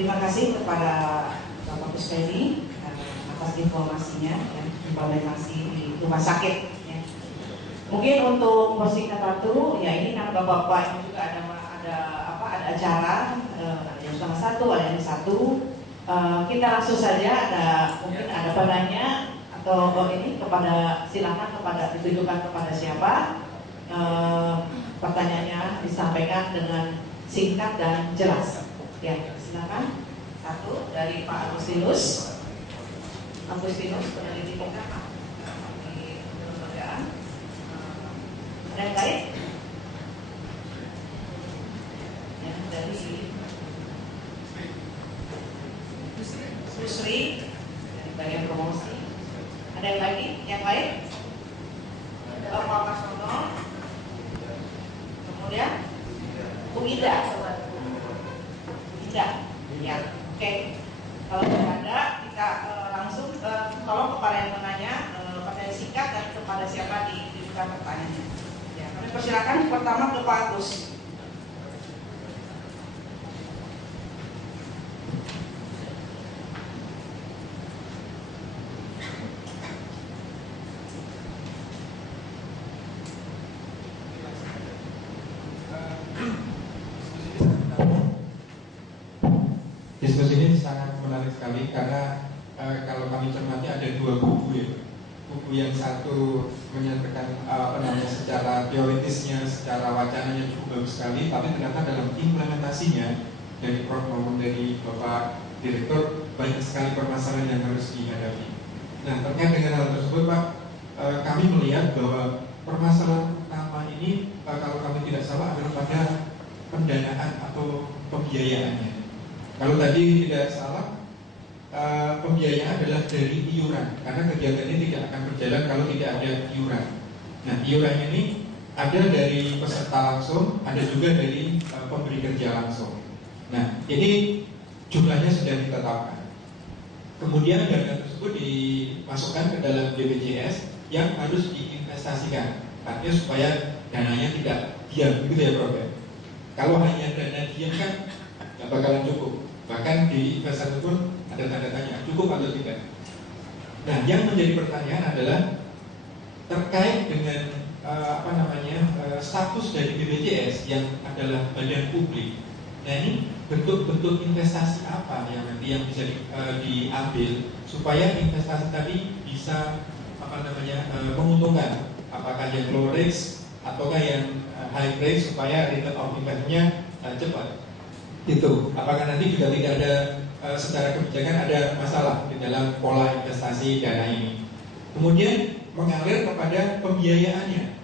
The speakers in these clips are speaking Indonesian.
Terima kasih kepada Bapak Kusmedi atas informasinya ya, implementasi di rumah sakit ya. Mungkin untuk posisi satu ya, ini kan Bapak-bapak ini juga ada acara yang sama satu, ada yang satu. Kita langsung saja, mungkin ada penanya atau ini kepada, silakan kepada, ditujukan kepada siapa. Pertanyaannya disampaikan dengan singkat dan jelas. Ya, silakan. Satu dari Pak Agustinus. Agustinus, peneliti kita di kelembagaan. Ada yang lain? Ya, dari Busri dari bagian promosi. Ada yang lagi? Yang lain? Bapak Pasono. Kemudian Bu Ida. Tidak, ya, oke. Kalau tidak ada, kita langsung tolong kepada yang menanya, pertanyaan singkat dan kepada siapa diberikan pertanyaannya. Ya, kami persilakan pertama ke Pak Agus. Diskusi ini sangat menarik sekali karena kalau kami cermati ada dua buku ya. Buku yang satu menyatakan secara teoritisnya, secara wacananya cukup bagus sekali, tapi ternyata dalam implementasinya dari Prof maupun dari Bapak Direktur banyak sekali permasalahan yang harus dihadapi. Nah, terkait dengan hal tersebut Pak, kami melihat bahwa permasalahan utama ini kalau kami tidak salah adalah pada pendanaan atau pembiayaannya. Kalau tadi tidak salah, pembiayaan adalah dari iuran, karena kegiatan ini tidak akan berjalan kalau tidak ada iuran. Nah, iuran ini ada dari peserta langsung, ada juga dari pemberi kerja langsung. Nah, ini jumlahnya sudah ditetapkan. Kemudian dana tersebut dimasukkan ke dalam BPJS yang harus diinvestasikan, artinya supaya dananya tidak diam, begitu ya Prof. Kalau hanya dana diam kan nggak bakalan cukup. Bahkan di investasi pun ada tanda tanya, cukup atau tidak. Nah, yang menjadi pertanyaan adalah terkait dengan status dari BPJS yang adalah badan publik. Nah, ini bentuk-bentuk investasi apa yang nanti yang bisa diambil supaya investasi tadi bisa menguntungkan? Apakah yang low risk ataukah yang high risk supaya return of investment-nya cepat? Itu, apakah nanti juga tidak ada secara kebijakan ada masalah di dalam pola investasi dana ini. Kemudian mengalir kepada pembiayaannya,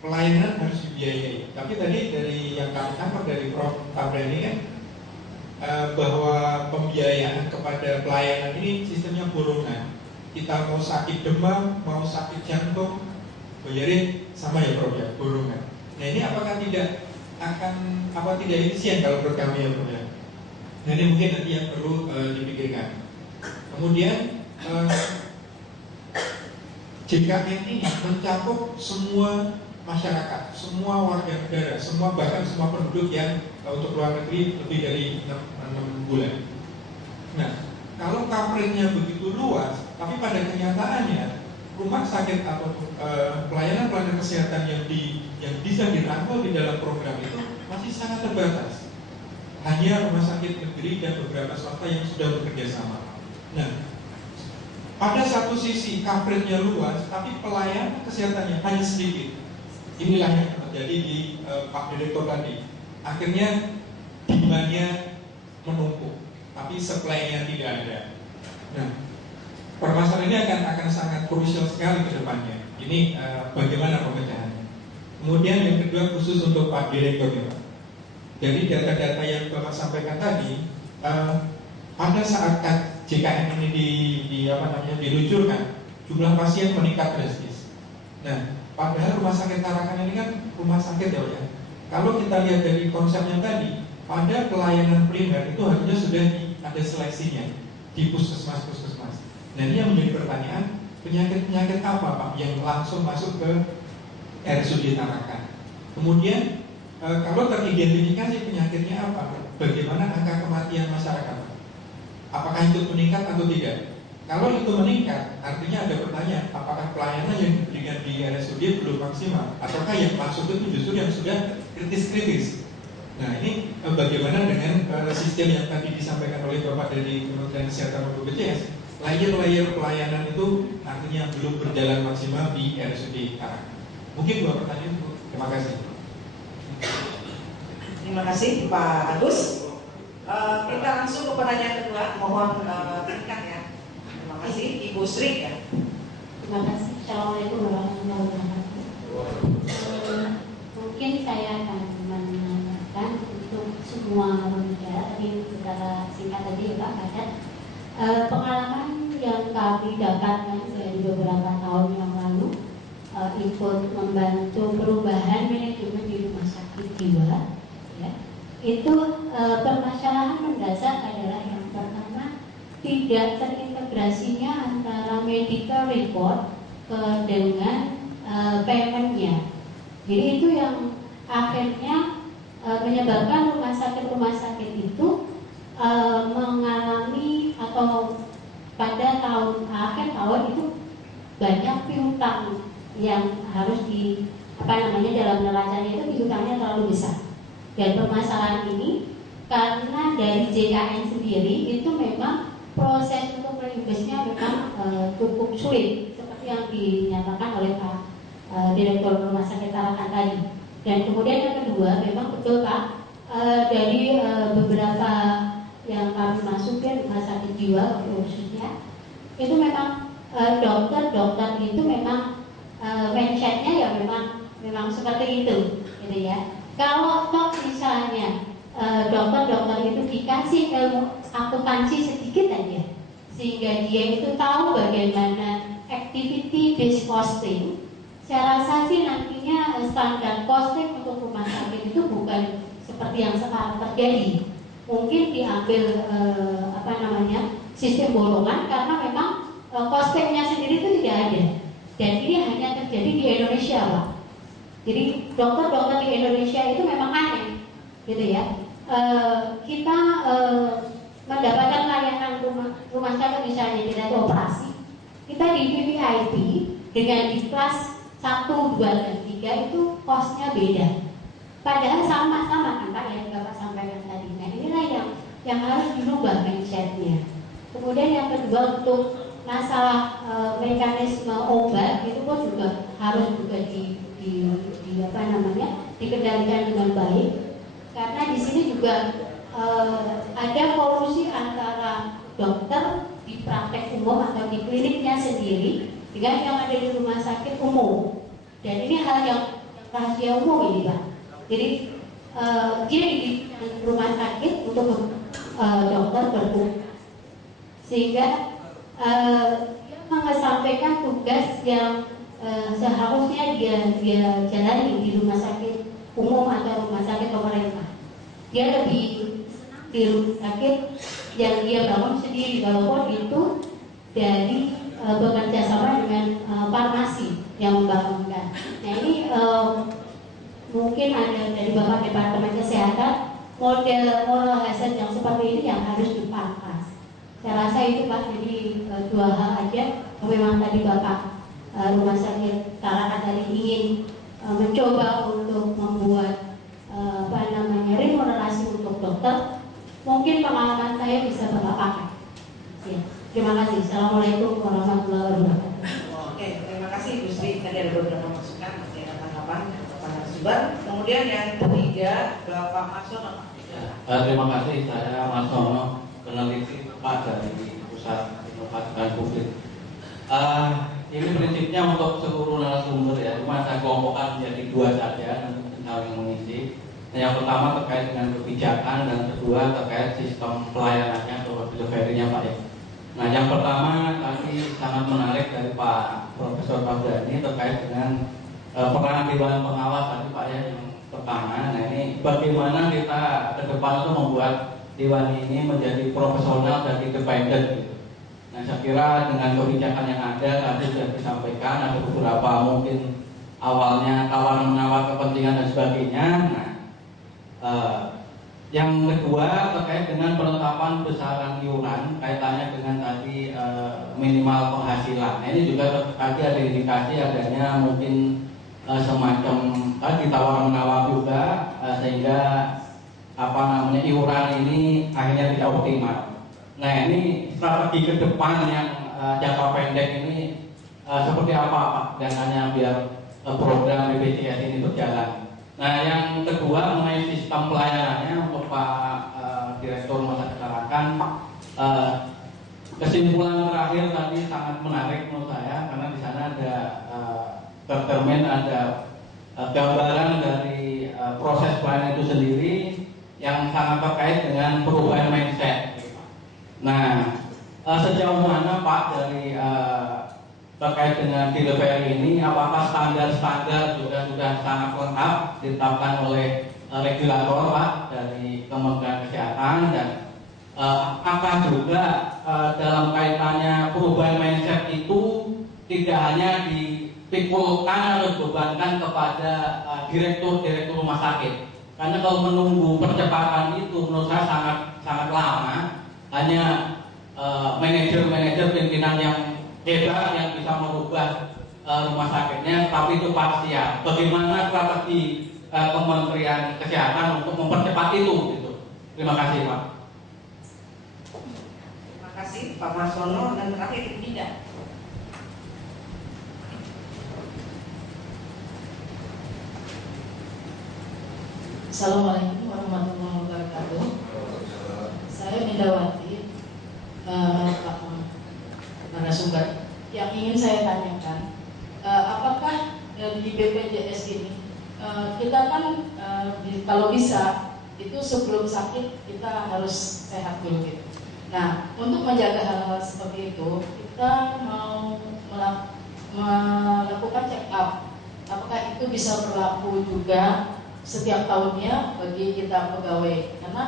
pelayanan harus dibiayai. Tapi tadi dari yang kami tangkap dari Prof. Tabrani kan bahwa pembiayaan kepada pelayanan ini sistemnya borongan. Kita mau sakit demam, mau sakit jantung, bayarin sama ya Prof ya, borongan. Nah, ini apakah tidak efisien kalau menurut kami ya Prof ya. Nah, ini mungkin nanti yang perlu dipikirkan. Kemudian JKN ini mencakup semua masyarakat, semua warga negara, bahkan semua penduduk yang untuk luar negeri lebih dari 6 bulan. Nah, kalau coveragenya begitu luas, tapi pada kenyataannya rumah sakit atau pelayanan kesehatan yang bisa dirangkul di dalam program itu masih sangat terbatas. Hanya rumah sakit negeri dan beberapa swasta yang sudah bekerja sama. Nah, pada satu sisi coveragenya luas, tapi pelayanan kesehatannya hanya sedikit. Inilah yang terjadi di Pak Direktur tadi. Akhirnya demand-nya menumpuk, tapi supply-nya tidak ada. Nah, permasalahan ini akan sangat krusial sekali ke depannya. Ini bagaimana pemecahannya. Kemudian yang kedua khusus untuk Pak Direktur ya Pak. Jadi data-data yang Bapak sampaikan tadi, pada saat JKN ini diluncurkan, jumlah pasien meningkat drastis. Nah, padahal rumah sakit Tarakan ini kan rumah sakit ya Pak ya. Kalau kita lihat dari konsepnya tadi, pada pelayanan primer itu harusnya sudah ada seleksinya di puskesmas. Nah, ini yang menjadi pertanyaan, penyakit-penyakit apa Pak yang langsung masuk ke RSUD Tarakan. Kemudian kalau teridentifikasi penyakitnya apa, bagaimana angka kematian masyarakat? Apakah itu meningkat atau tidak? Kalau itu meningkat, artinya ada pertanyaan, apakah pelayanan yang diberikan di RSUD belum maksimal, ataukah yang masuk itu justru yang sudah kritis-kritis? Nah, ini bagaimana dengan sistem yang tadi disampaikan oleh Bapak dari Kementerian Kesehatan maupun BPJS? Layer-layer pelayanan itu artinya belum berjalan maksimal di RSUD Tarakan. Mungkin 2 pertanyaan, Bu. Terima kasih. Terima kasih Pak Agus. Kita langsung ke pertanyaan kedua. Mohon singkat ya. Terima kasih Ibu Sri ya. Terima kasih. Assalamualaikum warahmatullahi wabarakatuh. Mungkin saya akan menanyakan untuk semua pembicara tadi secara singkat tadi ya Pak Kadat. Pengalaman yang kami dapatkan dari beberapa tahun yang lalu ikut membantu perubahan manajemen di rumah sakit jiwa, ya, itu permasalahan mendasar adalah yang pertama tidak terintegrasinya antara medical report dengan paymentnya. Jadi itu yang akhirnya menyebabkan rumah sakit itu mengalami atau pada akhir tahun itu banyak piutang yang harus dalam neracanya itu piutangnya terlalu besar. Dan permasalahan ini karena dari JKN sendiri itu memang proses untuk merimbasnya memang cukup sulit seperti yang dinyatakan oleh Pak Direktur Rumah Sakit Tarakan tadi. Dan kemudian yang kedua memang betul Pak, dari beberapa yang kami masukin rumah sakit jiwa khususnya itu memang dokter itu memang mindsetnya ya memang seperti itu gitu ya. Kalau toh misalnya dokter itu dikasih ilmu akuntansi sedikit aja sehingga dia itu tahu bagaimana activity based costing, saya rasa sih nantinya standar costing untuk rumah sakit itu bukan seperti yang sekarang terjadi. Mungkin diambil sistem bolongan karena memang costingnya sendiri itu tidak ada. Dan ini hanya terjadi di Indonesia, Pak. Jadi dokter-dokter di Indonesia itu memang aneh, gitu ya. Kita mendapatkan layanan rumah sakit misalnya kita itu operasi, kita di VVIP dengan di kelas 1, 2, dan 3 itu costnya beda. Padahal sama-sama kan Pak yang Bapak sampaikan tadi. Nah inilah yang harus dirubah mindsetnya. Kemudian yang kedua untuk masalah mekanisme obat itu pun juga harus juga dikendalikan dengan baik. Karena di sini juga ada kolusi antara dokter di praktek umum atau di kliniknya sendiri dengan yang ada di rumah sakit umum. Dan ini hal yang rahasia umum ini Pak. Jadi dia di rumah sakit untuk dokter berkumpul sehingga dia mengesampaikan tugas yang seharusnya dia jalani di rumah sakit umum atau rumah sakit pemerintah. Dia lebih di rumah sakit yang dia bangun sendiri, walaupun itu dari bekerja sama dengan farmasi yang membangunkan. Nah ini mungkin ada dari Bapak Departemen Kesehatan model moral hazard yang seperti ini yang harus dipangkas. Saya rasa itu Pak, jadi 2 hal aja. Memang tadi Bapak Rumah Sakit Tarakan tadi ingin mencoba untuk membuat remunerasi untuk dokter. Mungkin pengalaman saya bisa Bapak pakai. Ya. Terima kasih. Assalamualaikum warahmatullahi wabarakatuh. Oke, terima kasih Bu Sri. Tadi ada beberapa masukan, masih ada tanggapan Pak Narasumber. Kemudian yang ketiga, Bapak Marsono. Terima kasih, saya Marsono, peneliti Pak dari Pusat Inovasi dan Publik. Ini prinsipnya untuk seluruh narasumber ya, cuma saya kelompokkan menjadi 2 saja untuk saling mengisi. Yang pertama terkait dengan kebijakan dan kedua terkait sistem pelayanannya atau delivery-nya Pak ya. Nah yang pertama tadi sangat menarik dari Pak Profesor Fabrani terkait dengan peran Dewan Pengawas tadi Pak ya yang pertama. Nah ini bagaimana kita ke depan itu membuat Dewan ini menjadi profesional dan independen gitu. Nah saya kira dengan kebijakan yang ada tadi sudah disampaikan ada beberapa mungkin awalnya tawar menawar kepentingan dan sebagainya. Nah, yang kedua terkait dengan penetapan besaran iuran kaitannya dengan tadi minimal penghasilan. Nah, ini juga tadi ada indikasi adanya mungkin semacam tadi tawar menawar juga sehingga iuran ini akhirnya tidak optimal. Nah, ini strategi ke depan yang jangka pendek ini seperti apa Pak dananya biar program BPJS ini berjalan. Nah, yang kedua mengenai sistem pelayanannya untuk Pak Direktur Masa Kecelakaan, kesimpulan terakhir tadi sangat menarik menurut saya karena di sana ada tercermin ada gambaran dari proses pelayanan itu sendiri yang sangat terkait dengan perubahan mindset. Nah, sejauh mana Pak dari terkait dengan delivery ini, apakah standar-standar juga sudah sangat lengkap ditetapkan oleh regulator Pak dari Kementerian Kesehatan, dan apakah juga dalam kaitannya perubahan mindset itu tidak hanya dipikulkan atau dibebankan kepada direktur-direktur rumah sakit, karena kalau menunggu percepatan itu menurut saya sangat lama. Hanya manajer-manajer pimpinan yang hebat yang bisa merubah rumah sakitnya, tapi itu parsial. Bagaimana strategi Kementerian Kesehatan untuk mempercepat itu? Gitu. Terima kasih Pak. Terima kasih Pak Marsono, dan terakhir Ibu Dinda. Assalamualaikum warahmatullahi wabarakatuh. Saya Mindawati, Pak narasumber. Yang ingin saya tanyakan, apakah di BPJS ini kita kan kalau bisa itu sebelum sakit kita harus sehat dulu gitu. Nah, untuk menjaga hal-hal seperti itu, kita mau melakukan check up. Apakah itu bisa berlaku juga setiap tahunnya bagi kita pegawai? Karena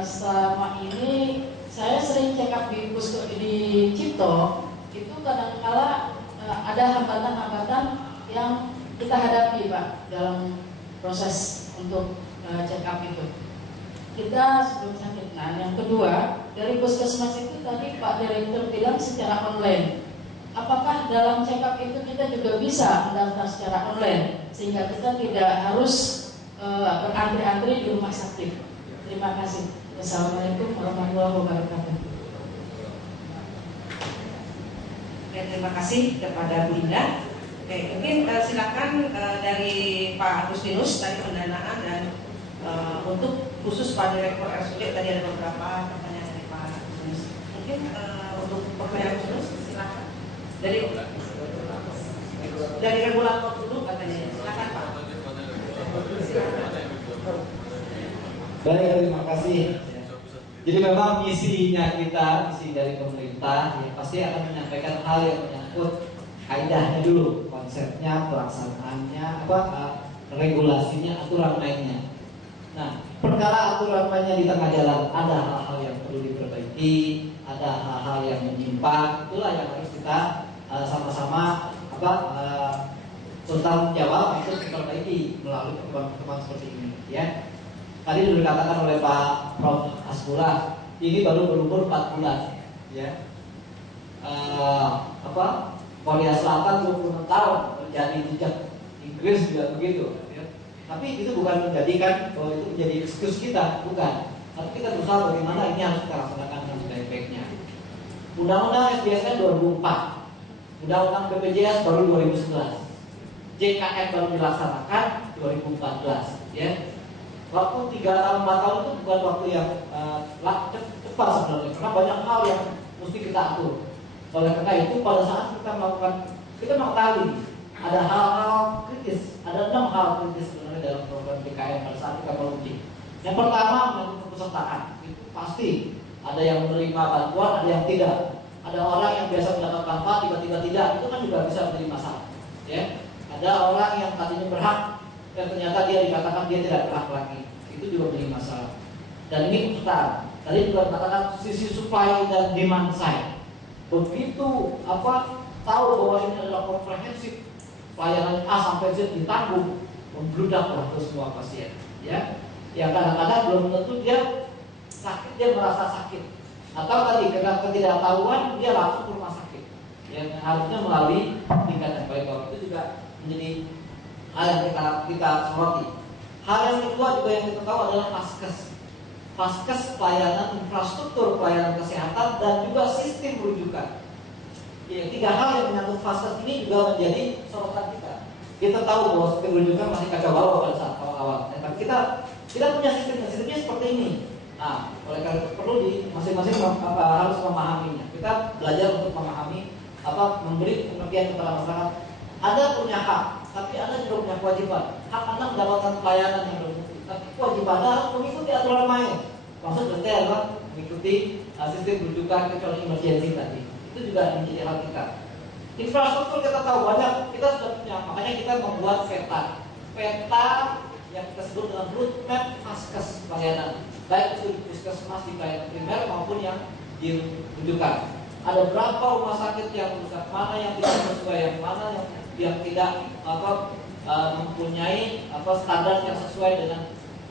selama ini saya sering check up di Cipto, itu kadang-kala ada hambatan-hambatan yang kita hadapi Pak dalam proses untuk check up itu. Kita sebelum sakit. Nah, yang kedua, dari puskesmas itu tadi Pak Direktur bilang secara online. Apakah dalam check up itu kita juga bisa mendaftar secara online sehingga kita tidak harus berantri-antri di rumah sakit? Terima kasih. Wassalamualaikum warahmatullahi wabarakatuh. Oke, terima kasih kepada Bu Dinda. Oke, mungkin silakan dari Pak Agustinus tadi pendanaan, dan untuk khusus Pak Direktur RSUD tadi ada beberapa pertanyaan dari Pak Agustinus. Mungkin untuk pertanyaan khusus silakan dari regulator dulu katanya. Silakan Pak. Baik, terima kasih. Jadi memang misi dari pemerintah ya, pasti akan menyampaikan hal yang menyangkut kaidahnya dulu, konsepnya, pelaksanaannya, regulasinya, aturan mainnya. Nah, perkara aturan mainnya di tengah jalan ada hal-hal yang perlu diperbaiki, ada hal-hal yang menyimpang, itulah yang harus kita sama-sama bertanggung jawab untuk diperbaiki melalui pertemuan seperti ini. Ya, tadi sudah dikatakan oleh Pak Prof. Hasbullah, ini baru berumur 4 bulan. Ya, Korea Selatan 26 tahun menjadi jejak, Inggris juga begitu. Ya. Tapi itu bukan menjadikan bahwa itu menjadi excuse kita, bukan. Tapi kita berusaha bagaimana ini harus kita laksanakan dengan sebaik-baiknya. Undang-Undang SDSN 2004, Undang-Undang BPJS baru 2011, JKN baru dilaksanakan 2014. Ya, waktu 3 tahun 4 tahun itu bukan waktu yang cepat sebenarnya, karena banyak hal yang mesti kita atur. Oleh karena itu pada saat kita mengetahui ada hal-hal kritis, ada 6 hal kritis sebenarnya dalam program JKN pada saat kita meluncur. Yang pertama, menyangkut kepesertaan. Itu pasti ada yang menerima bantuan, ada yang tidak. Ada orang yang biasa mendapat manfaat tiba-tiba tidak, itu kan juga bisa menjadi masalah. Ya, ada orang yang tadinya berhak dan ternyata dia dikatakan dia tidak berhak lagi, itu juga menjadi masalah. Dan ini kepesertaan. Tadi juga dikatakan sisi supply dan demand side. Begitu tahu bahwa ini adalah komprehensif pelayanan A sampai Z ditanggung, membludak waktu semua pasien, ya. Yang kadang-kadang belum tentu dia sakit, dia merasa sakit, atau tadi karena ketidaktahuan dia langsung ke rumah sakit, yang harusnya melalui tingkatan baik. Itu juga menjadi hal yang kita soroti. Hal yang kedua juga yang kita tahu adalah Vaskes pelayanan infrastruktur pelayanan kesehatan dan juga sistem rujukan. Ya, 3 hal yang menyangkut Vaskes ini juga menjadi sorotan kita. Kita tahu bahwa sistem rujukan masih kacau balau pada saat awal-awal, tapi kita punya sistemnya seperti ini. Nah, oleh karena itu perlu di masing-masing harus memahaminya. Kita belajar untuk memahami memberi pengertian kepada masyarakat. Anda punya hak, tapi Anda juga punya kewajiban. Hak Anda mendapatkan pelayanan yang bermutu, tapi kewajiban Anda harus mengikuti aturan main. Maksud kita adalah mengikuti sistem rujukan kecuali emergency tadi. Itu juga menjadi hal kita. Infrastruktur kita tahu banyak, kita sudah punya, makanya kita membuat peta yang kita sebut dengan roadmap Vaskes pelayanan, baik itu di puskesmas, di pelayanan primer maupun yang dirujukan. Ada berapa rumah sakit yang rusak, mana yang tidak sesuai, yang mana yang tidak mempunyai standar yang sesuai dengan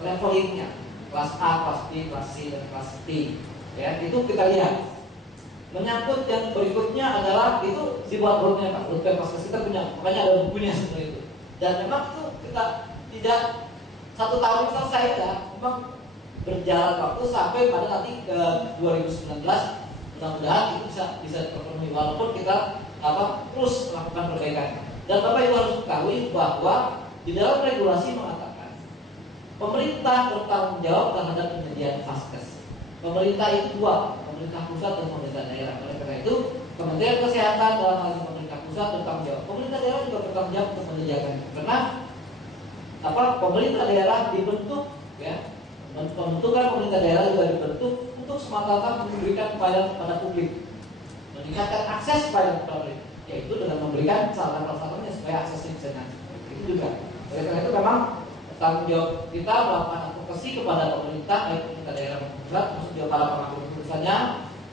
levelingnya, kelas A, kelas B, kelas C, dan kelas D. Ya, itu kita lihat. Menyangkut yang berikutnya adalah itu dibuat roadmap Vaskes kita punya, makanya ada bukunya seperti itu. Dan memang itu kita tidak 1 tahun selesai ya, memang berjalan waktu sampai pada nanti ke 2019. Mudah-mudahan itu bisa terpenuhi walaupun kita terus melakukan perbaikan. Dan Bapak Ibu harus ketahui bahwa di dalam regulasi mengatakan pemerintah bertanggung jawab terhadap penyediaan Vaskes. Pemerintah itu 2, pemerintah pusat dan pemerintah daerah. Oleh karena itu, Kementerian Kesehatan dalam hal ini pemerintah pusat bertanggung jawab. Pemerintah daerah juga bertanggung jawab untuk menyediakan. Karena pemerintah daerah dibentuk, ya, pembentukan pemerintah daerah juga dibentuk untuk semata-mata memberikan pelayanan kepada publik, meningkatkan akses pelayanan kepada publik, yaitu dengan memberikan sarana-prasarana supaya aksesnya bisa naik. Itu juga. Oleh karena itu memang tanggung jawab kita melakukan advokasi kepada pemerintah, baik pemerintah daerah maupun pusat, maksud juga para pengambil keputusannya,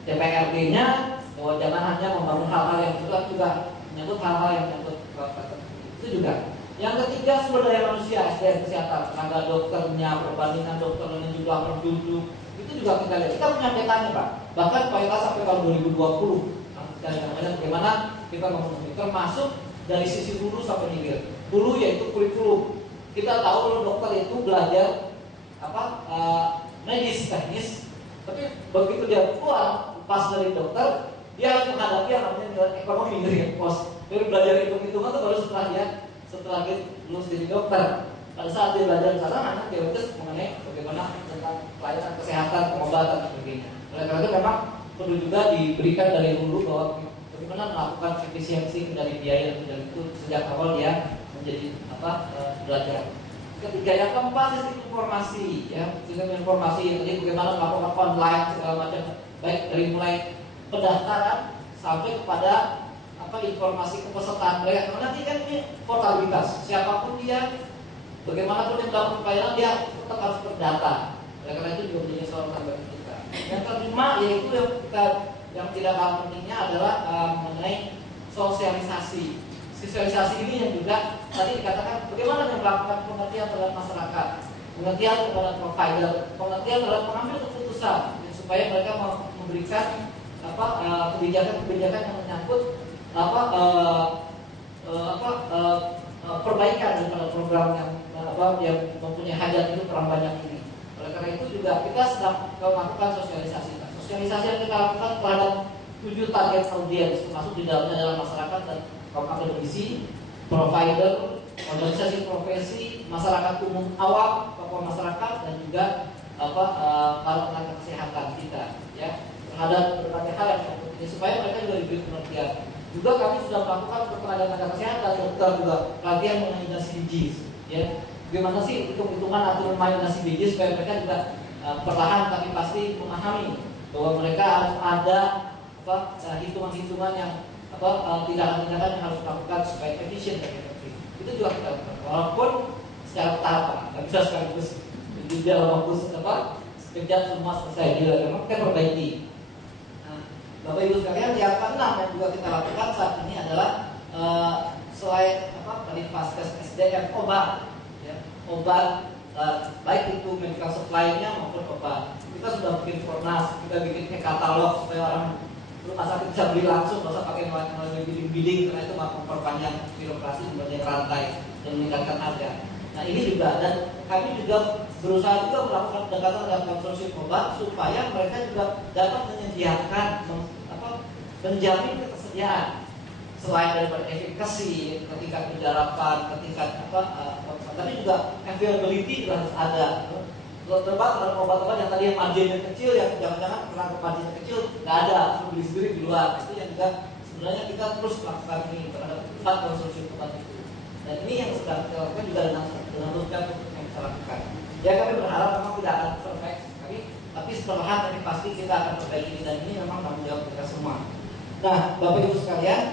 DPRD-nya, bahwa jangan hanya membangun hal-hal yang juga menyangkut hal-hal yang menyangkut itu juga. Yang ketiga, sumber daya manusia, SDM kesehatan, tenaga dokternya, perbandingan dokter dengan jumlah penduduk, itu juga kita lihat. Kita punya petanya, Pak. Bahkan peta sampai tahun 2020. Dan bagaimana kita memenuhi, termasuk dari sisi hulu sampai hilir. Hulu yaitu kurikulum. Kita tahu kalau dokter itu belajar medis, teknis, tapi begitu dia keluar pas dari dokter, dia harus menghadapi yang namanya nilai ekonomi dari pos. Jadi belajar hitung-hitungan itu baru setelah dia lulus jadi dokter. Pada saat dia belajar di sana, hanya teoritis mengenai bagaimana tentang pelayanan kesehatan, pengobatan dan sebagainya. Oleh karena itu memang perlu juga diberikan dari hulu bahwa bagaimana melakukan efisiensi dari biaya dan itu sejak awal dia menjadi belajar. Ketiga, yang keempat, sistem informasi, ya, sistem informasi. Jadi bagaimana melakukan online segala macam, baik dari mulai pendaftaran sampai kepada informasi kepesertaan mereka. Nanti kan ini portabilitas, siapapun dia, bagaimanapun yang melakukan pelayanan dia tetap harus terdata. Oleh karena itu juga menjadi sorotan bagi kita. Yang kelima yaitu yang tidak kalah pentingnya adalah mengenai sosialisasi. Sosialisasi ini yang juga tadi dikatakan bagaimana yang melakukan pengertian terhadap masyarakat, pengertian kepada provider, pengertian terhadap pengambil keputusan, supaya mereka memberikan kebijakan-kebijakan yang menyangkut perbaikan daripada program yang mempunyai hajat itu terlalu banyak ini. Oleh karena itu juga kita sedang melakukan sosialisasi. Sosialisasi yang kita lakukan terhadap 7 target audiens, termasuk di dalamnya adalah masyarakat dan kaum akademisi, provider, organisasi profesi, masyarakat umum awam, tokoh masyarakat, dan juga para tenaga kesehatan kita, ya, terhadap berbagai hal yang ini supaya mereka juga diberi pengertian. Juga kami sudah melakukan untuk tenaga kesehatan, dokter juga pelatihan mengenai SDGs, ya. Bagaimana sih hitung-hitungan aturan main SDGs supaya mereka juga perlahan tapi pasti memahami bahwa mereka harus ada hitungan-hitungan yang tindakan-tindakan yang harus dilakukan supaya efisien dan efektif. Itu juga kita lakukan. Walaupun secara bertahap, nggak bisa sekaligus di dalam waktu sekejap semua selesai. Memang kita perbaiki. Bapak Ibu sekalian, yang keenam yang juga kita lakukan saat ini adalah selain Vaskes SDM obat, ya, obat baik itu medical supply-nya maupun obat. Kita sudah bikin fornas, kita bikin katalog supaya orang rumah sakit bisa beli langsung, nggak usah pakai melalui bidding karena itu memperpanjang birokrasi, memperpanjang rantai dan meningkatkan harga. Nah ini juga, dan kami juga berusaha juga melakukan pendekatan dengan konsorsium obat supaya mereka juga dapat menyediakan, menjamin ketersediaan selain daripada efikasi, ketika penjarapan, ketika tapi juga availability juga harus ada. Terutama terhadap obat-obat yang tadi yang marginnya kecil, yang jangan-jangan karena marginnya kecil nggak ada, harus beli sendiri di luar. Itu yang juga sebenarnya kita terus melakukan ini terhadap 4 konsorsium obat itu. Dan ini yang sedang kita lakukan juga dengan teruskan untuk yang kita lakukan. Ya kami berharap memang tidak akan perfect, tapi perlahan tapi pasti kita akan perbaiki, dan ini memang tanggung jawab kita semua. Nah, Bapak Ibu sekalian,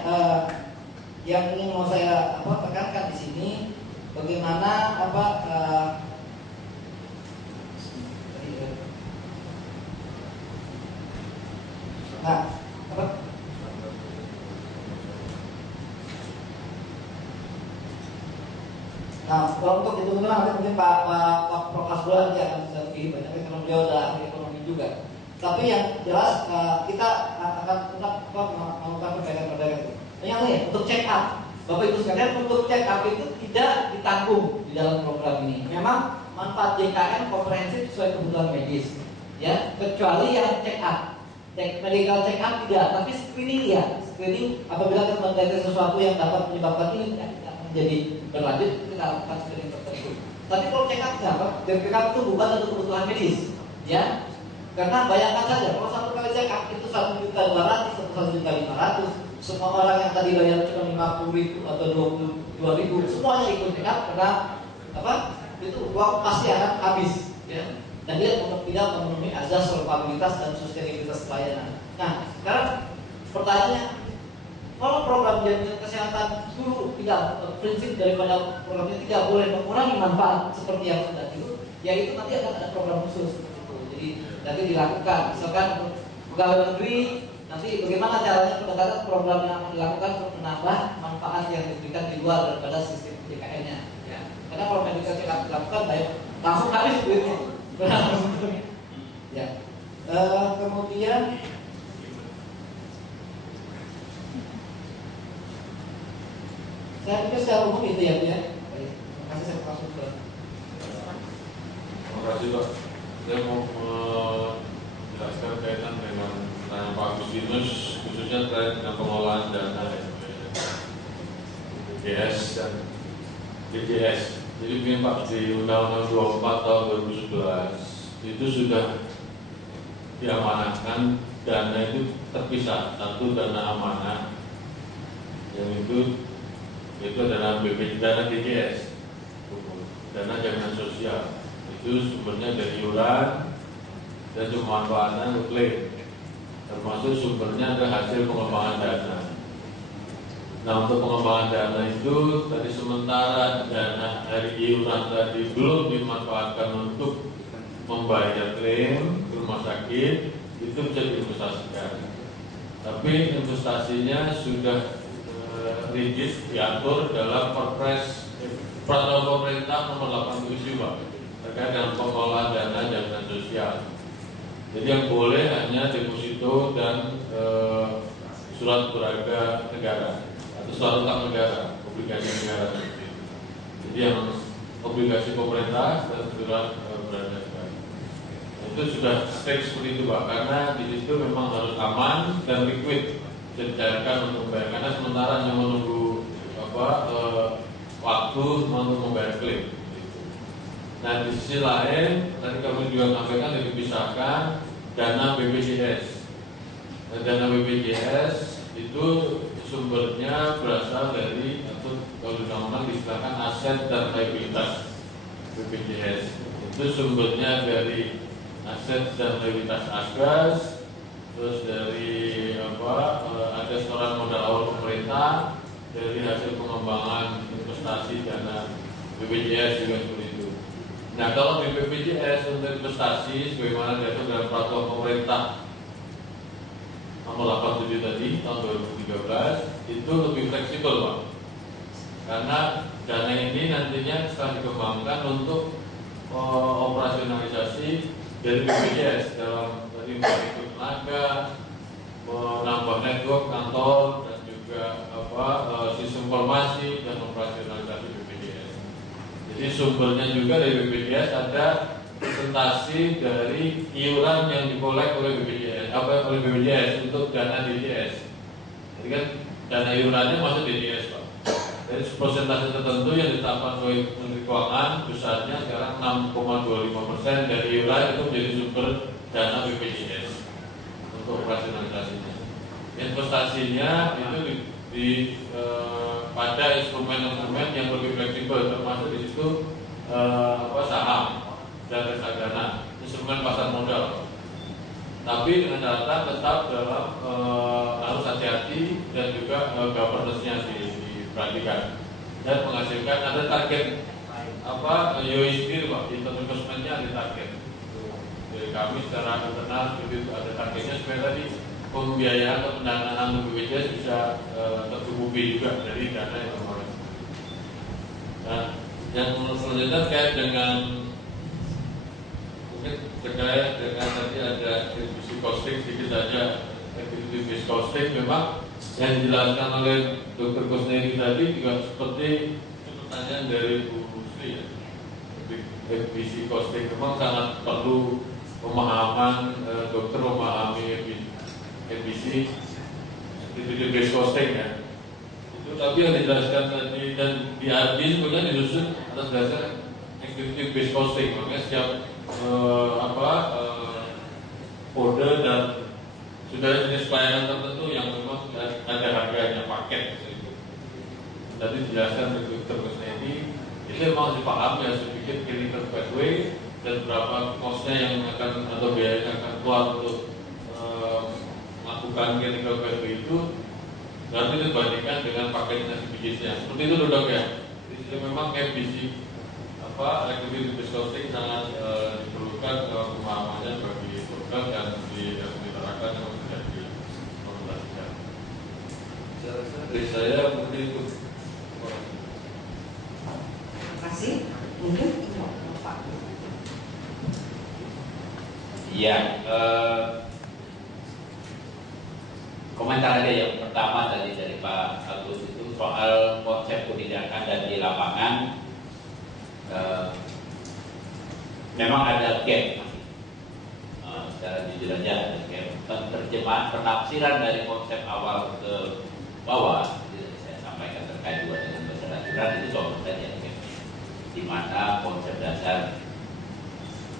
yang ingin mau saya tekankan di sini, bagaimana kalau untuk itu nanti mungkin Pak Prof. Hasbulan nanti akan bisa lebih banyak karena beliau adalah ahli ekonomi juga. Tapi yang jelas kita akan tetap melakukan perbaikan-perbaikan itu. Yang lain untuk check up, Bapak Ibu sekalian, untuk check up itu tidak ditanggung di dalam program ini. Memang manfaat JKN komprehensif sesuai kebutuhan medis, ya, kecuali yang check up. Medical check up tidak, tapi screening ya. Screening apabila kita mendeteksi sesuatu yang dapat menyebabkan ini tidak menjadi berlanjut, kita lakukan screening tertentu. Tapi kalau check up apa? Check up itu bukan untuk kebutuhan medis, ya. Karena bayangkan saja, kalau satu kali check up itu 1.200.000 atau 1.500.000, semua orang yang tadi bayar cuma 50.000 atau 22.000, semuanya ikut check up karena itu uang pasti akan habis, ya. Dan dia tidak memenuhi azas solvabilitas dan sustainabilitas pelayanan. Nah, sekarang pertanyaannya, kalau program jaminan kesehatan dulu tidak, prinsip daripada program ini tidak boleh mengurangi manfaat seperti yang sudah dulu, yaitu nanti akan ada program khusus. Jadi nanti dilakukan, misalkan pegawai negeri, nanti bagaimana caranya pendekatan program yang akan dilakukan untuk menambah manfaat yang diberikan di luar daripada sistem JKN-nya. Ya. Karena kalau medical check up dilakukan, baik langsung habis duitnya. Ya. Kemudian saya pikir secara umum itu ya, ya. Baik. Terima kasih, saya langsung ke. Terima kasih Pak. Saya mau menjelaskan kaitan dengan Pak Agustinus, khususnya terkait dengan pengelolaan dana BPJS dan BPJS. Jadi begini Pak, di Undang-Undang 24 tahun 2011 itu sudah diamanahkan dana itu terpisah. Satu dana amanah, yang itu dana BPJS, dana jaminan sosial. Itu sumbernya dari iuran dan pemanfaatan klaim, termasuk sumbernya ada hasil pengembangan dana. Nah, untuk pengembangan dana itu tadi sementara dana dari iuran tadi belum dimanfaatkan untuk membayar klaim ke rumah sakit, itu bisa diinvestasikan. Tapi investasinya sudah rigid diatur dalam Perpres Peraturan Pemerintah Nomor 87 Pak, terkait dengan pengelolaan dana jaminan sosial. Jadi yang boleh hanya deposito dan surat berharga negara atau surat utang negara, obligasi negara. Jadi yang obligasi pemerintah dan surat berharga negara. Itu sudah strict seperti itu Pak, karena di situ memang harus aman dan liquid, bisa dicairkan untuk membayar. Karena sementara hanya menunggu waktu untuk membayar klaim. Nah, di sisi lain, tadi kami juga sampaikan dipisahkan dana BPJS. Dana BPJS itu sumbernya berasal dari, atau kalau undang-undang disebutkan aset dan liabilitas BPJS. Itu sumbernya dari aset dan liabilitas Asgas, terus dari ada setoran modal awal pemerintah, dari hasil pengembangan investasi dana BPJS juga seperti itu. Nah, kalau di BPJS untuk investasi sebagaimana diatur dalam peraturan pemerintah nomor 87 tadi tahun 2013 itu lebih fleksibel Pak. karena dana ini nantinya setelah dikembangkan untuk operasionalisasi dari BPJS dalam tadi membantu tenaga, menambah network kantor dan juga sistem informasi dan operasionalisasi BPJS. Jadi sumbernya juga dari BPJS ada presentasi dari iuran yang dikolek oleh BPJS untuk dana DJS. Jadi kan dana iurannya masuk DJS, Pak. Dari persentase tertentu yang ditetapkan oleh Menteri Keuangan, besarnya sekarang 6,25% dari iuran itu menjadi sumber dana BPJS untuk operasionalisasinya. Investasinya itu pada instrumen-instrumen yang lebih fleksibel, termasuk di situ saham dan reksadana, instrumen pasar modal. Tapi dengan catatan tetap dalam harus hati-hati dan juga governance-nya diperhatikan dan menghasilkan ada target YOI sendiri, Pak, internal investment-nya ada target. Dari kami secara internal itu ada targetnya supaya tadi pembiayaan atau pendanaan BPJS bisa tercukupi juga dari dana yang kemarin. Nah, yang selanjutnya terkait dengan tadi ada distribusi costing sedikit saja. Distribusi costing memang yang dijelaskan oleh Dr. Kusneri tadi juga seperti pertanyaan dari Bu Sri ya. Distribusi costing memang sangat perlu pemahaman dokter memahami EBC distribusi costing ya. Itu tapi yang dijelaskan tadi dan di RD sebenarnya disusun atas dasar executive based costing, makanya setiap kode dan sudah jenis pelayanan tertentu yang memang ada harganya paket gitu. Tadi dijelaskan Dr. Kusnedi itu memang dipahami ya sedikit clinical pathway dan berapa costnya yang akan atau biaya yang akan keluar untuk melakukan clinical pathway itu. Berarti itu dibandingkan dengan paketnya bisnisnya. Seperti itu dok ya. Jadi memang MBC executive based costing sangat diperlukan pemahamannya bagi dokter dan diterapkan yang sudah diimplementasikan. Dari saya mungkin itu. Terima kasih. Mungkin Pak. Iya. Komentar aja yang pertama tadi dari Pak Agus itu soal konsep kebijakan dan di lapangan. Memang ada gap secara jujur aja, ada gap penerjemahan penafsiran dari konsep awal ke bawah. Saya sampaikan terkait juga dengan bahasa aturan itu contoh saja di mana konsep dasar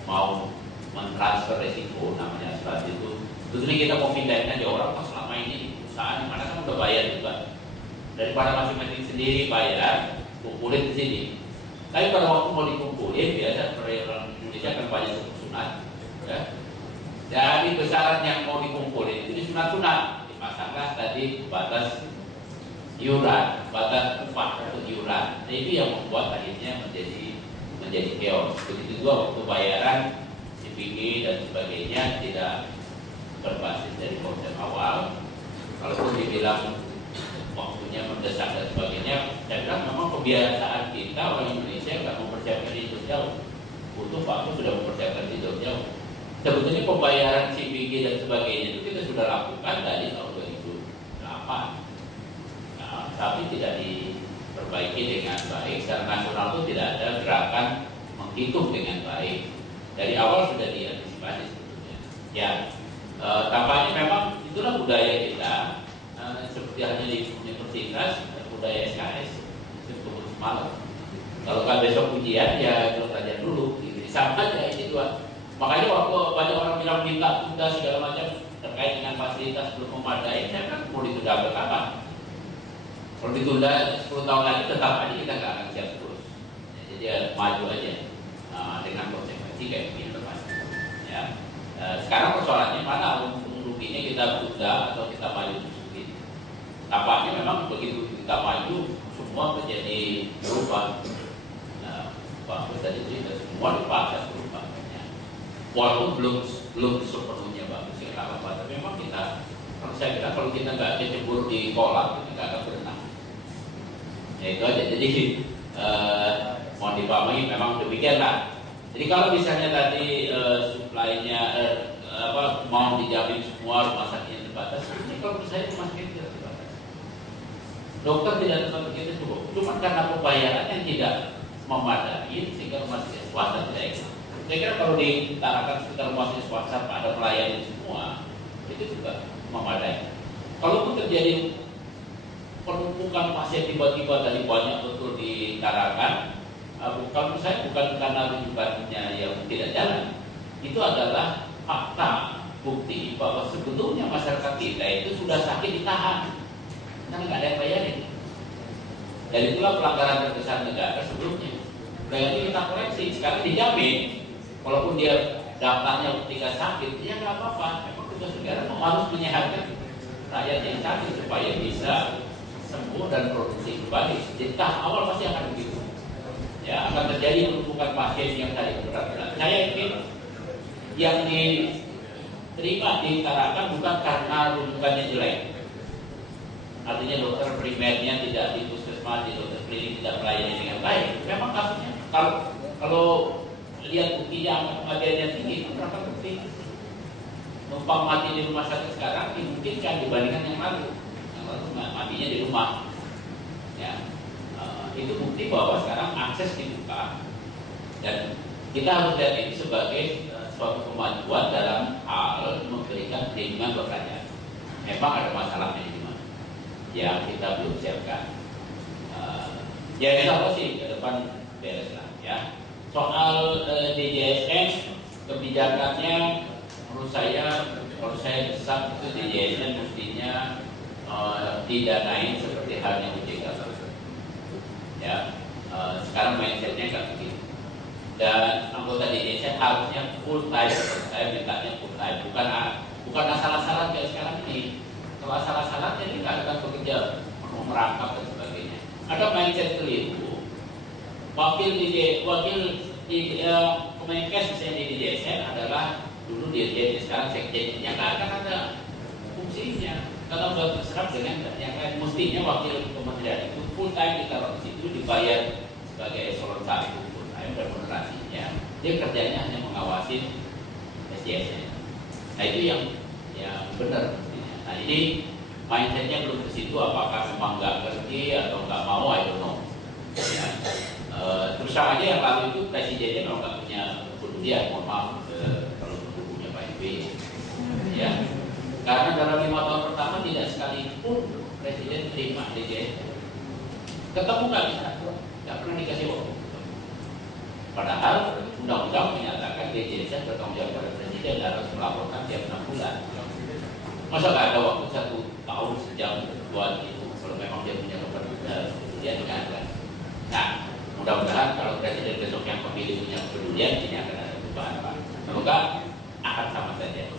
mau mentransfer resiko namanya asuransi itu. Tentunya kita mau pindahin aja orang pas selama ini perusahaan di mana kan udah bayar juga, daripada masing-masing sendiri bayar kumpulin di sini. Tapi pada waktu mau dikumpulin, biasa orang Indonesia kan banyak sunat, ya. Jadi besaran yang mau dikumpulin itu disunat-sunat, dipasanglah tadi batas iuran, batas upah untuk iuran. Nah, itu yang membuat akhirnya menjadi chaos. Begitu juga waktu bayaran CPG dan sebagainya tidak berbasis dari konsep awal. Kalaupun dibilang waktunya mendesak dan sebagainya, saya bilang memang kebiasaan kita orang Indonesia nggak mempersiapkan itu jauh. Butuh waktu sudah mempersiapkan itu jauh. Sebetulnya pembayaran CPG dan sebagainya itu kita sudah lakukan dari tahun 2008. Nah, tapi tidak diperbaiki dengan baik. Secara nasional itu tidak ada gerakan menghitung dengan baik. Dari awal sudah diantisipasi sebetulnya. Ya, tampaknya memang itulah budaya kita. Seperti halnya di universitas, budaya SKS itu tunggu semalam. Kalau kan besok ujian ya belum belajar dulu. Gitu. Sama aja ini juga. Makanya waktu banyak orang bilang minta tunda segala macam terkait dengan fasilitas belum memadai, saya kan mau ditunda kapan? Kalau ditunda 10 tahun lagi tetap aja kita nggak akan siap terus. Ya, jadi maju aja dengan konsekuensi kayak begini pasti. Ya. Sekarang persoalannya mana untung ruginya kita tunda atau kita maju? Tampaknya memang begitu kita maju semua menjadi berubah. Nah, bagus tadi cerita semua dipaksa berubahnya. Walaupun belum sepenuhnya bagus ya apa, tapi memang kita, kalau saya kira kalau kita nggak kecebur di kolam kita nggak akan berenang. Ya itu aja. Jadi mohon dipahami memang demikianlah. Jadi kalau misalnya tadi supply-nya mau dijamin semua rumah sakit terbatas, ini kalau menurut saya rumah sakit tidak terbatas. Dokter tidak terbatas kita cukup. Cuma karena pembayaran yang tidak memadai sehingga rumah sakit swasta tidak ikut. Saya kira kalau ditarakan sekitar rumah sakit swasta ada melayani semua, itu juga memadai. Kalaupun terjadi penumpukan pasien tiba-tiba tadi banyak betul ditarakan, kalau saya bukan karena rujukannya yang tidak jalan, itu adalah fakta bukti bahwa sebetulnya masyarakat kita itu sudah sakit ditahan karena nggak ada yang bayarin. Dan itulah pelanggaran terbesar negara sebelumnya. Berarti kita koreksi, sekarang dijamin, walaupun dia daftarnya ketika sakit, ya nggak apa-apa. Memang tugas negara harus menyehatkan rakyat yang sakit supaya bisa sembuh dan produksi kembali. Jadi tahap awal pasti akan begitu. Ya, akan terjadi penumpukan pasien yang tadi berat-berat. Saya yakin yang diterima ditarakan bukan karena rujukannya jelek. Artinya dokter primernya tidak di puskesmas, di dokter klinik tidak melayani dengan baik. Memang kasusnya kalau lihat buktinya angka kematiannya tinggi, berapa bukti? Numpang mati di rumah sakit sekarang dimungkinkan dibandingkan yang lalu. Yang lalu matinya di rumah. Ya. Itu bukti bahwa sekarang akses dibuka dan kita harus lihat ini sebagai suatu kemajuan dalam hal memberikan perlindungan bagi rakyat. Memang ada masalahnya di mana yang kita belum siapkan. Ya insya Allah sih ke depan beres lah ya. Soal DJSN kebijakannya menurut saya kalau saya besar itu DJSN mestinya didanain seperti halnya UJK. Ya, sekarang mindsetnya nggak begitu. Dan anggota DJSN harusnya full time. Saya mintanya full time, bukan asal-asalan kayak sekarang ini. Kalau asal-asalan jadi nggak akan bekerja merangkap dan sebagainya. Ada mindset keliru. Wakil di Kemenkes misalnya di DJSN adalah dulu dirjen, sekarang sekjennya nggak akan ada fungsinya. Kalau nggak terserap dengan yang lain, mestinya wakil kementerian itu full time ditaruh di situ, dibayar sebagai eselon 1 full time dan moderasinya. Dia kerjanya hanya mengawasi SDSN. Nah itu yang benar mestinya. Nah ini mindsetnya belum ke situ. Apakah memang nggak ngerti atau nggak mau, I don't know. Ya. Terus sama aja yang lalu itu presidennya memang nggak punya kepedulian. Mohon maaf kalau pendukungnya Pak SBY. Ya. Karena dalam 5 tahun pertama tidak sekalipun presiden terima DJSN. Ketemu nggak bisa, nggak pernah dikasih waktu. Padahal undang-undang menyatakan DJSN bertanggung jawab pada presiden dan harus melaporkan tiap 6 bulan. Masa nggak ada waktu 1 tahun sejam buat itu kalau memang dia punya kepedulian dia dengarkan. Nah, mudah-mudahan kalau presiden besok yang pemilih punya kepedulian ini akan ada perubahan Pak. Semoga akan sama saja.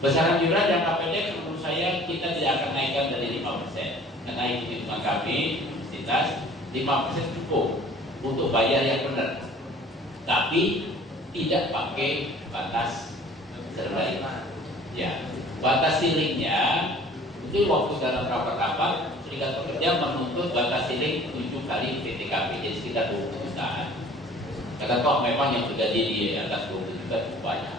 Besaran iuran jangka pendek menurut saya kita tidak akan naikkan dari 5%. Karena hitungan kami, universitas 5% cukup untuk bayar yang benar. Tapi tidak pakai batas serendah. Ya, batas ceilingnya itu waktu dalam rapat-rapat Serikat Pekerja menuntut batas ceiling 7 kali PTKP, jadi sekitar 20 jutaan. Kata toh memang yang terjadi di atas 20 juta cukup banyak.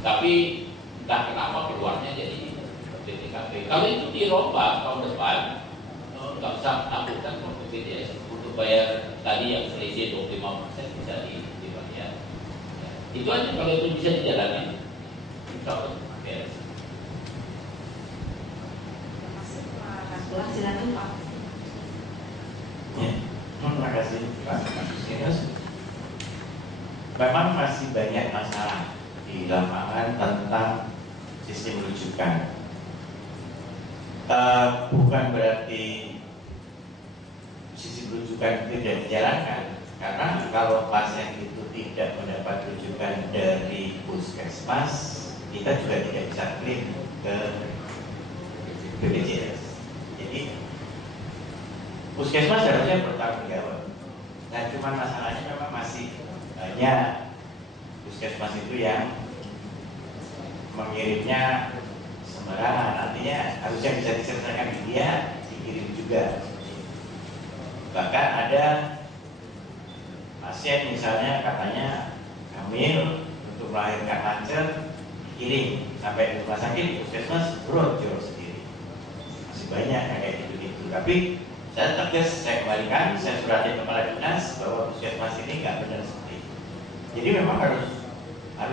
Tapi entah kenapa keluarnya jadi PTKP. Kalau itu dirombak tahun depan, nggak usah takutkan untuk BPJS untuk bayar tadi yang selisih 25% bisa dibayar. Ya. Itu aja kalau itu bisa dijalani. Insya Allah beres. Silakan Pak. Ya, terima kasih Pak. Memang masih banyak masalah di lapangan tentang sistem rujukan. Bukan berarti sistem rujukan itu tidak dijalankan, karena kalau pasien itu tidak mendapat rujukan dari puskesmas, kita juga tidak bisa klaim ke BPJS. Jadi puskesmas harusnya bertanggung jawab. Nah, cuma masalahnya memang masih banyak puskesmas itu yang mengirimnya sembarangan. Artinya harusnya bisa diselesaikan di dia, dikirim juga juga. Bahkan ada pasien misalnya katanya hamil untuk melahirkan lancar, dikirim sampai di rumah sakit puskesmas brojol sendiri. Masih banyak kayak gitu-gitu. Tapi saya tegas, saya kembalikan, saya suratin kepala dinas bahwa puskesmas ini nggak benar seperti itu. Jadi memang harus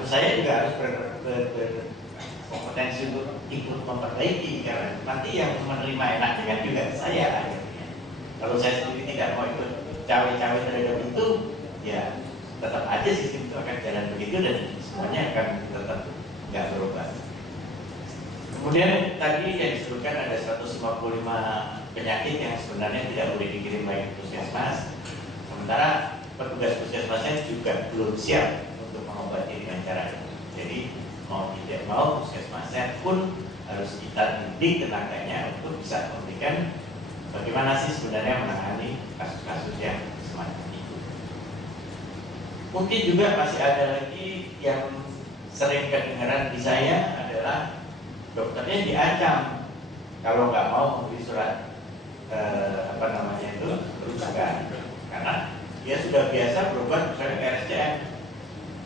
saya juga harus berkompetensi untuk ikut memperbaiki, karena nanti yang menerima enaknya kan juga saya akhirnya. Kalau saya sendiri tidak mau ikut cawe-cawe terhadap itu, ya tetap aja sistem itu akan jalan begitu dan semuanya akan tetap nggak berubah. Kemudian tadi yang disebutkan ada 155 penyakit yang sebenarnya tidak boleh dikirim lagi ke puskesmas, sementara petugas puskesmasnya juga belum siap untuk mengobati dengan cara itu. Jadi mau tidak mau puskesmasnya pun harus kita didik tenaganya untuk bisa memberikan bagaimana sih sebenarnya menangani kasus-kasus yang semacam itu. Mungkin juga masih ada lagi yang sering kedengaran di saya adalah dokternya diancam kalau nggak mau memberi surat rujukan, karena dia sudah biasa berobat misalnya ke RSCM.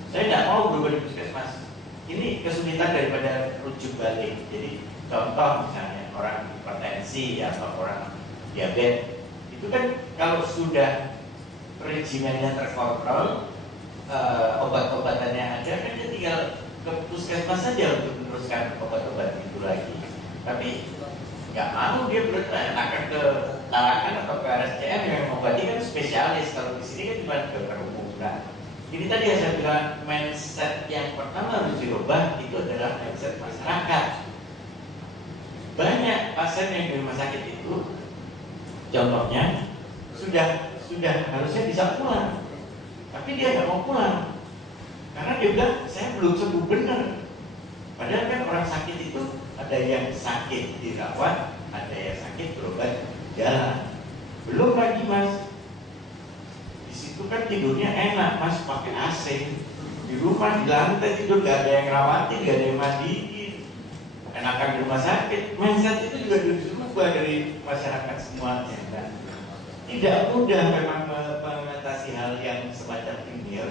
Saya tidak mau berobat di puskesmas. Ini kesulitan daripada rujuk balik. Jadi contoh misalnya orang hipertensi atau orang diabetes, itu kan kalau sudah regimennya terkontrol, obat-obatannya ada, kan dia tinggal ke puskesmas saja untuk meneruskan obat-obat itu lagi. Tapi nggak mau dia akan ke Tarakan atau ke RSCM yang mengobati kan spesialis. Kalau di sini kan cuma dokter umum. Nah, ini tadi yang saya bilang, mindset yang pertama harus dirubah itu adalah mindset masyarakat. Banyak pasien yang di rumah sakit itu, contohnya sudah harusnya bisa pulang, tapi dia nggak mau pulang karena dia bilang saya belum sembuh benar. Padahal kan orang sakit itu ada yang sakit dirawat, ada yang sakit berobat jalan. Belum lagi mas, di situ kan tidurnya enak mas, pakai AC. Di rumah di lantai tidur, gak ada yang rawatin, gak ada yang mandiin. Enakan di rumah sakit. Mindset itu juga dirubah dari masyarakat semuanya. Kan? Tidak mudah memang mengatasi hal yang semacam ini.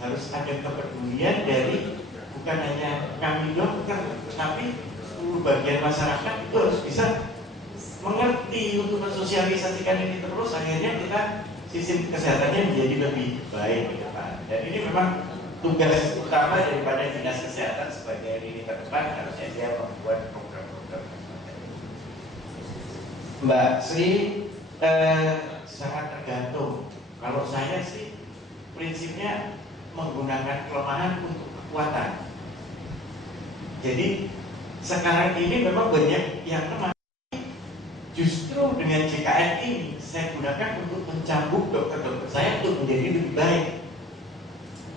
Harus ada kepedulian dari bukan hanya kami dokter, tapi seluruh bagian masyarakat itu harus bisa mengerti untuk mensosialisasikan ini terus. Akhirnya kita sistem kesehatannya menjadi lebih baik ke depan. Dan ini memang tugas utama daripada dinas kesehatan sebagai lini terdepan, harusnya dia membuat program-program. Mbak Sri, sangat tergantung. Kalau saya sih prinsipnya menggunakan kelemahan untuk kekuatan. Jadi sekarang ini memang banyak yang lemah. Justru dengan JKN ini saya gunakan untuk mencambuk dokter-dokter saya untuk menjadi lebih baik.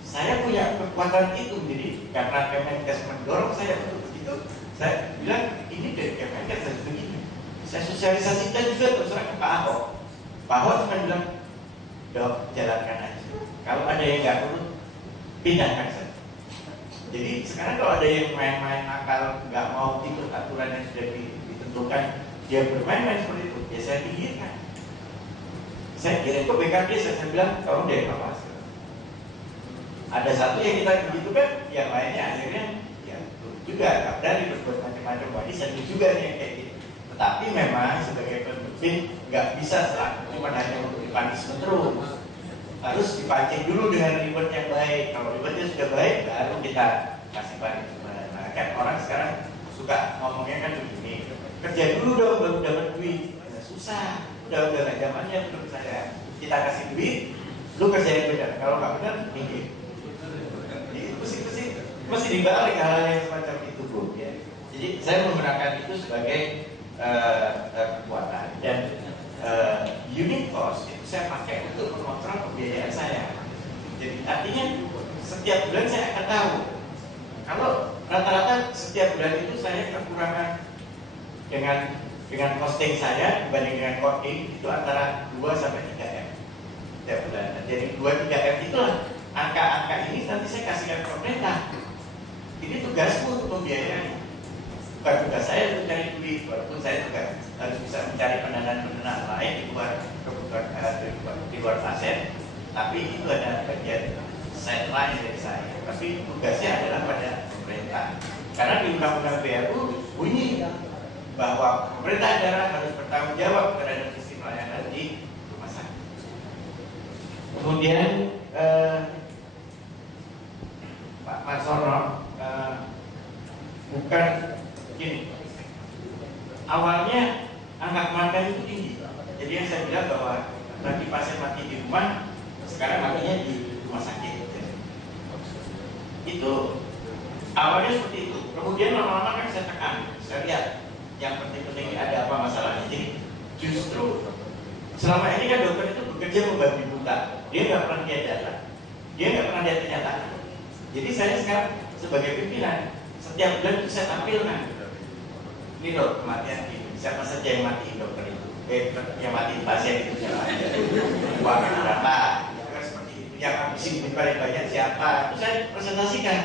Saya punya kekuatan itu, jadi karena Kemenkes mendorong saya untuk begitu, saya bilang ini dari Kemenkes harus begini. Saya sosialisasikan juga terserah ke Pak Ahok. Pak Ahok cuma bilang, dok jalankan aja. Kalau ada yang nggak perlu, pindahkan saja. Jadi sekarang kalau ada yang main-main nakal, nggak mau ikut aturan yang sudah ditentukan, dia bermain-main seperti itu, ya saya pinggirkan. Saya kirim ke BKD, saya bilang, tolong deh apa. Ada satu yang kita begitu kan, yang lainnya akhirnya ya juga dari berbuat macam-macam. Wah, ini saya juga nih kayak gitu. Tetapi memang sebagai pemimpin nggak bisa cuma hanya untuk dipanisme terus. Harus dipancing dulu dengan reward yang baik. Kalau rewardnya sudah baik, baru kita kasih panisme. Nah, kan orang sekarang suka ngomongnya kan begini, kerja dulu dong baru dapat duit. Nah, susah, udah gak zamannya menurut saya. Kita kasih duit, lu kerja yang benar. Kalau nggak benar, minggir. Mesti dibalik hal yang semacam itu, Bu. Ya. Jadi saya menggunakan itu sebagai kekuatan, dan unit cost itu saya pakai untuk mengontrol pembiayaan saya. Jadi artinya setiap bulan saya akan tahu kalau rata-rata setiap bulan itu saya kekurangan dengan costing saya dibanding dengan costing itu antara 2 sampai 3 M setiap bulan. Jadi 2-3 M itulah angka-angka ini nanti saya kasihkan ke pemerintah. Ini tugasmu untuk membiayai, bukan tugas saya untuk cari duit, walaupun saya juga harus bisa mencari pendanaan lain di luar kebutuhan di luar pasien. Tapi itu ada bagian side line dari saya. Tapi tugasnya adalah pada pemerintah. Karena di Undang-Undang BRU bunyi bahwa pemerintah daerah harus bertanggung jawab terhadap sistem pelayanan di rumah sakit. Kemudian Pak Marsono, bukan gini, awalnya angka kematian itu tinggi. Jadi yang saya bilang bahwa tadi pasien mati di rumah, sekarang matinya di rumah sakit. Itu awalnya seperti itu. Kemudian lama-lama kan saya tekan, saya lihat yang penting-penting ada apa masalahnya. Jadi justru selama ini kan dokter itu bekerja membabi buta. Dia nggak pernah lihat data, dia nggak pernah lihat kenyataan. Jadi saya sekarang sebagai pimpinan setiap bulan itu saya tampilkan. Ini loh kematian ini. Siapa saja yang mati dokter itu? Yang mati pasien itu siapa aja? Uangnya berapa? Kan seperti itu. Yang habisi paling banyak siapa? Itu saya presentasikan.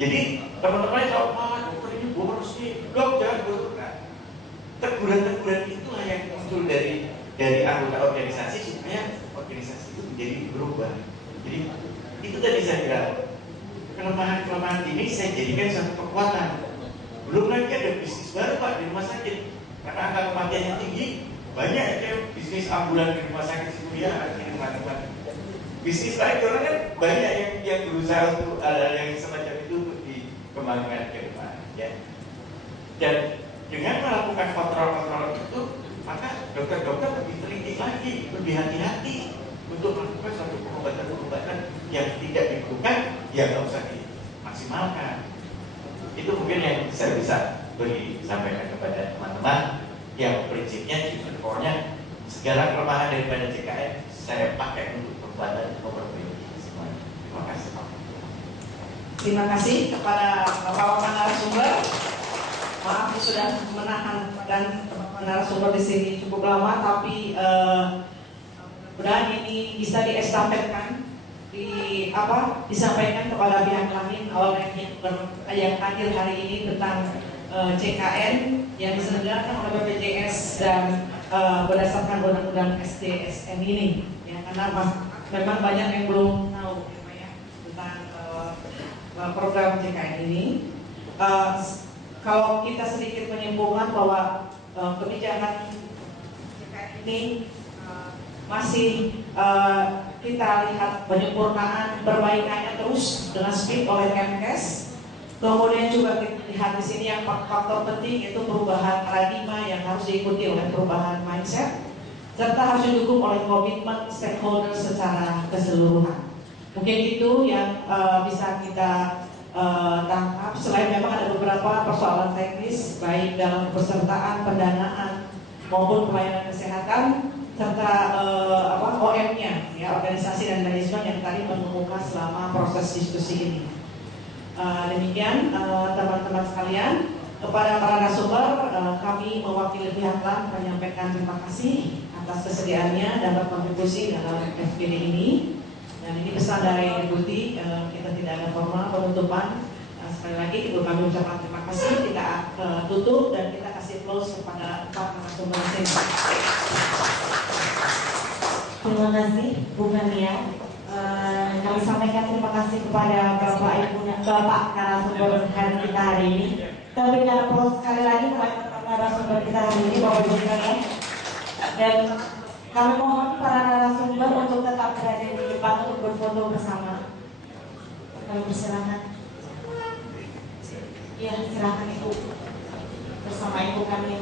Jadi teman-teman tahu, dokter ini boros nih. Dok, jangan boros. Nah, teguran-teguran itulah yang muncul dari anggota organisasi supaya organisasi itu menjadi berubah. Jadi itu tadi saya bilang, kelemahan-kelemahan ini saya jadikan satu kekuatan. Belum lagi ada bisnis baru Pak di rumah sakit. Karena angka kematiannya tinggi, banyak ya bisnis ambulan di rumah sakit itu ya, ini teman-teman. Bisnis lain orang kan banyak yang berusaha untuk hal-hal yang semacam itu untuk dikembangkan ke depan. Ya. Dan dengan melakukan kontrol-kontrol itu, maka dokter-dokter lebih teliti lagi, lebih hati-hati untuk melakukan suatu pengobatan-pengobatan yang tidak diperlukan, ya nggak usah dimaksimalkan. Itu mungkin yang saya bisa beri sampaikan kepada teman-teman. Yang prinsipnya justru pokoknya segala kelemahan daripada JKN saya pakai untuk perbuatan memperbaiki semuanya. Terima kasih. Terima kasih kepada Bapak narasumber. Maaf sudah menahan dan narasumber di sini cukup lama, tapi mudah-mudahan ini bisa diestafetkan, disampaikan kepada pihak lain yang hadir hari ini tentang JKN yang diselenggarakan oleh BPJS dan berdasarkan undang-undang SDSN ini. Ya, karena memang banyak yang belum tahu ya, tentang program JKN ini. Kalau kita sedikit menyimpulkan bahwa kebijakan JKN ini masih kita lihat penyempurnaan perbaikannya terus dengan speed oleh Kemkes. Kemudian juga kita lihat di sini yang faktor penting yaitu perubahan paradigma yang harus diikuti oleh perubahan mindset, serta harus didukung oleh komitmen stakeholder secara keseluruhan. Mungkin itu yang bisa kita tangkap. Selain memang ada beberapa persoalan teknis baik dalam pesertaan, pendanaan maupun pelayanan kesehatan, serta OM-nya, ya, organisasi dan manajemen yang tadi mengemuka selama proses diskusi ini. Demikian teman-teman sekalian, kepada para narasumber kami mewakili pihak LAN menyampaikan terima kasih atas kesediaannya dan berkontribusi dalam FGD ini. Dan ini pesan dari Deputi, kita tidak ada formal penutupan. Sekali lagi kami ucapkan terima kasih. Kita tutup dan kita kasih close kepada Pak narasumber sini. Terima kasih Bu Kania. Kami sampaikan terima kasih kepada Bapak narasumber kita hari ini. Kami berikan aplaus sekali lagi kepada narasumber kita hari ini, Bapak Ibu sekalian. Dan kami mohon para narasumber untuk tetap berada di depan untuk berfoto bersama. Kami persilakan. Ya, silakan Ibu bersama Ibu kami.